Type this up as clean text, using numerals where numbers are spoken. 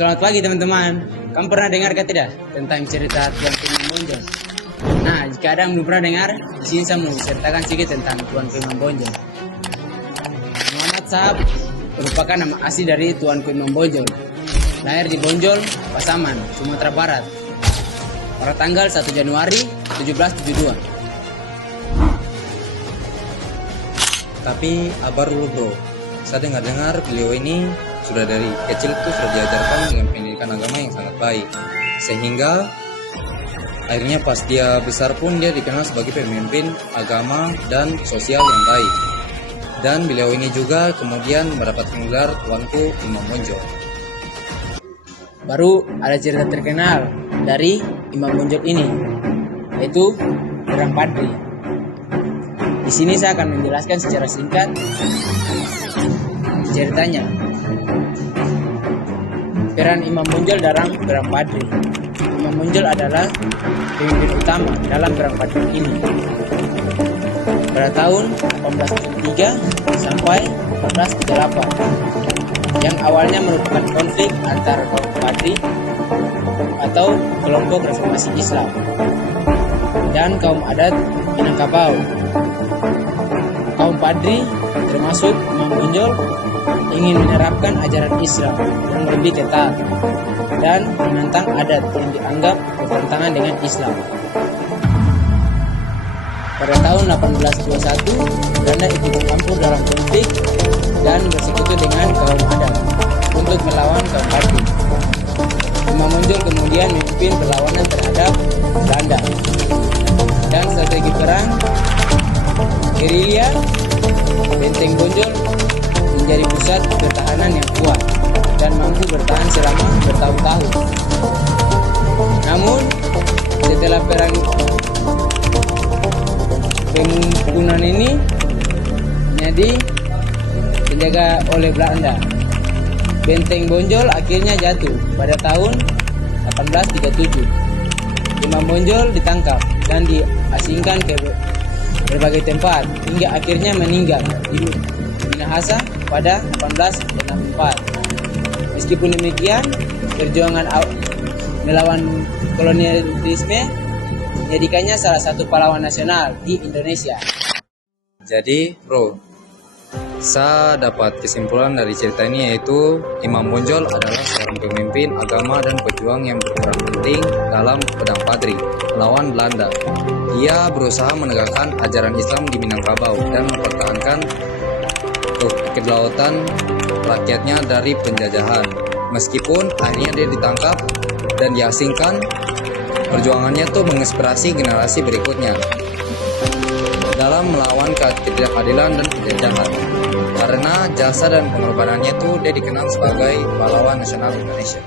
Selamat pagi teman-teman. Kamu pernah dengar tidak tentang cerita Tuanku Imam Bonjol? Nah, jika ada yang belum pernah dengar, di sini saya mau ceritakan sedikit tentang Tuanku Imam Bonjol. Muhammad Sahab merupakan nama asli dari Tuanku Imam Bonjol. Lahir di Bonjol, Pasaman, Sumatera Barat, pada tanggal 1 Januari 1772. Tapi abar dulu bro, saya dengar-dengar beliau ini sudah dari kecil tuh sudah diajarkan dengan pendidikan agama yang sangat baik. Sehingga akhirnya pas dia besar pun dia dikenal sebagai pemimpin agama dan sosial yang baik. Dan beliau ini juga kemudian mendapatkan gelar Tuanku Imam Bonjol. Baru ada cerita terkenal dari Imam Bonjol ini, yaitu Perang Padri. Di sini saya akan menjelaskan secara singkat ceritanya. Peran Imam Bonjol dalam Perang Padri. Imam Bonjol adalah pemimpin utama dalam Perang Padri ini. Pada tahun 1873 sampai 1838, yang awalnya merupakan konflik antara kaum Padri atau kelompok reformasi Islam dan kaum adat Minangkabau. Kaum Padri termasuk Imam Bonjol ingin menerapkan ajaran Islam yang lebih ketat dan menentang adat yang dianggap bertentangan dengan Islam. Pada tahun 1821, Belanda ikut campur dalam konflik dan bersekutu dengan kaum adat untuk melawan kaum Padri. Imam Bonjol kemudian memimpin perlawanan terhadap Belanda, dan strategi perang gerilya Benteng Bonjol menjadi pusat pertahanan yang kuat dan mampu bertahan selama bertahun-tahun. Namun, setelah perang pembunuhan ini menjadi dijaga oleh Belanda, Benteng Bonjol akhirnya jatuh pada tahun 1837. Imam Bonjol ditangkap dan diasingkan ke berbagai tempat hingga akhirnya meninggal di Minahasa pada 1864. Meskipun demikian, perjuangan melawan kolonialisme menjadikannya salah satu pahlawan nasional di Indonesia. Jadi bro, saya dapat kesimpulan dari cerita ini yaitu Imam Bonjol adalah seorang pemimpin agama dan pejuang yang berperan penting dalam Perang Padri melawan Belanda. Ia berusaha menegakkan ajaran Islam di Minangkabau dan mempertahankan kedaulatan rakyatnya dari penjajahan. Meskipun akhirnya dia ditangkap dan diasingkan, perjuangannya tuh menginspirasi generasi berikutnya dalam melawan ketidakadilan dan penjajahan. Karena jasa dan pengorbanannya tuh dia dikenal sebagai pahlawan nasional Indonesia.